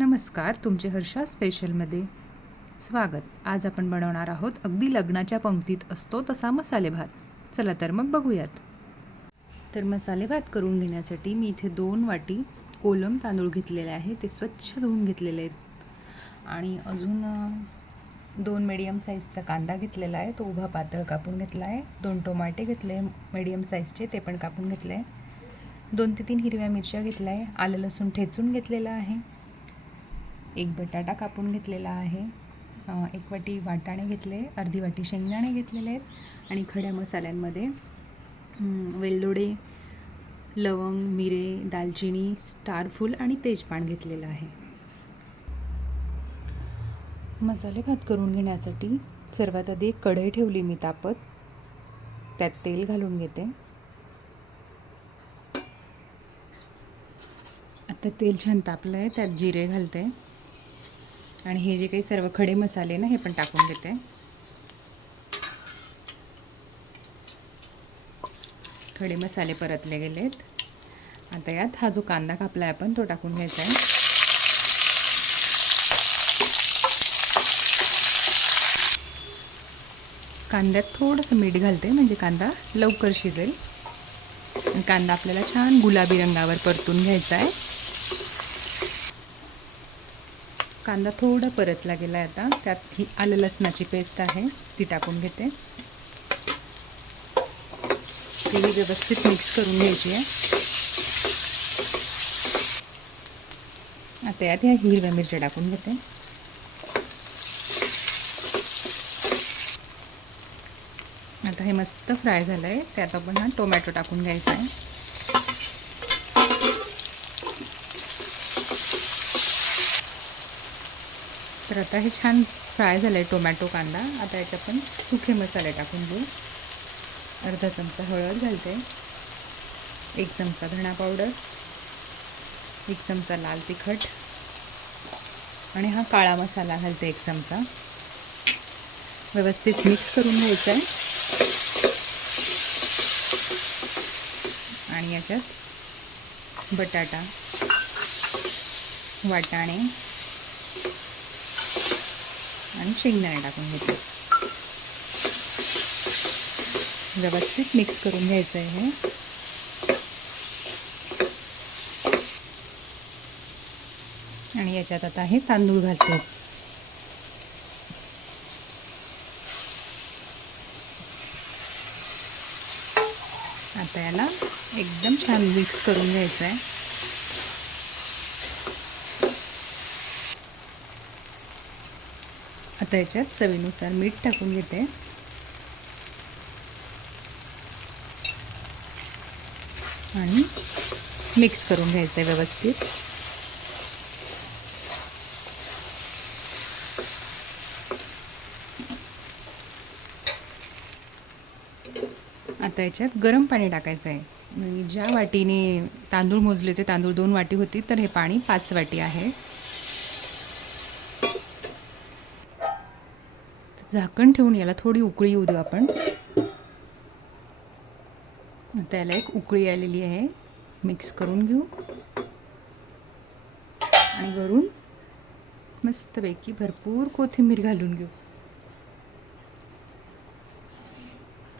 नमस्कार तुमचे हर्षा स्पेशलमध्ये स्वागत. आज आपण बनवणार आहोत अगदी लग्नाच्या पंक्तीत असतो तसा मसाले भात. चला तर मग बघूयात. तर मसाले भात करून घेण्यासाठी मी इथे दोन वाटी कोलम तांदूळ घेतलेले आहे ते स्वच्छ धुवून घेतलेले आहेत. आणि अजून दोन मीडियम साईजचा कांदा घेतलेला आहे तो उभा पातळ कापून घेतला आहे. दोन टोमाटे घेतले मीडियम साईजचे ते पण कापून घेतले. आहे दोन ते तीन हिरव्या मिरच्या घेतल्या आहे. आलं लसूण ठेचून घेतलेलं आहे. एक बटाटा कापून घेतलेला आहे. एक वाटी वाटाणे घेतले अर्धी वाटी शेंगदाणे घेतलेले आहेत आणि खड्या मसाल्यांमध्ये वेलदोडे लवंग मिरे दालचिनी स्टारफूल आणि तेजपान घेतलेलं आहे. मसाले भात करून घेण्यासाठी सर्वात आधी एक कढई ठेवली मी तापत. त्यात तेल घालून घेते. आता तेल छान तापलं आहे त्यात जिरे घालते. आणि हे जे काही सर्व खडे मसाले ना हे पण टाकून घेते खडे मसाले परतले गेलेत. आता यात हा जो कांदा कापला आहे आपण तो टाकून घ्यायचा आहे कांद्यात थोडंसं मीठ घालते म्हणजे कांदा लवकर शिजेल. कांदा आपल्याला छान गुलाबी रंगावर परतून घ्यायचा आहे कांदा थोडा परतला गेला आहे आता. त्यात ही आलं लसणाची पेस्ट आहे ती टाकून घेते. ती व्यवस्थित मिक्स करून घ्यायची आहे. आता यात ह्या हिरव्या मिरच्या टाकून घेते. आता हे मस्त फ्राय झालं आहे त्यात आपण हा टोमॅटो टाकून घ्यायचा आहे. तर आता हे छान फ्राय झालं आहे टोमॅटो कांदा. आता यात आपण सुखे मसाले टाकून देऊ. अर्धा चमचा हळद घालते. एक चमचा धणा पावडर. एक चमचा लाल तिखट. आणि हा काळा मसाला घालते एक चमचा. व्यवस्थित मिक्स करून घ्यायचं आहे आणि याच्यात बटाटा वाटाणे आणि शेंगदाणे टाकून घेते. व्यवस्थित मिक्स करून घ्यायचं आहे हे. आणि याच्यात आता हे तांदूळ घालते. आता याला एकदम छान मिक्स करून घ्यायचं आहे आता याच्यात चवीनुसार मीठ टाकून घेते. आणि मिक्स करून घ्यायचं आहे व्यवस्थित. आता याच्यात गरम पाणी टाकायचं आहे म्हणजे ज्या वाटीने तांदूळ मोजले ते तांदूळ दोन वाटी होती तर हे पाणी पाच वाटी आहे. झाकण ठेवून याला थोडी उकळी येऊ देऊ आपण. आता याला एक उकळी आलेली आहे. मिक्स करून घेऊ. आणि वरून मस्तपैकी भरपूर कोथिंबीर घालून घेऊ.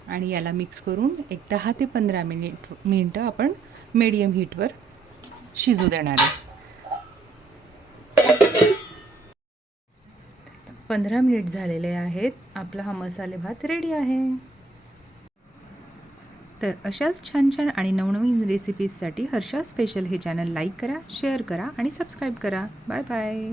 आणि याला मिक्स करून एक दहा ते पंधरा मिनिट मिनटं आपण मीडियम हीटवर शिजू देणार आहे. पंधरा मिनिट झालेले आहेत. आपला हा मसाले भात रेडी आहे. तर अशाच छान छान आणि नवनवीन रेसिपीजसाठी हर्षा स्पेशल हे चॅनल लाईक करा शेअर करा आणि सबस्क्राईब करा. Bye bye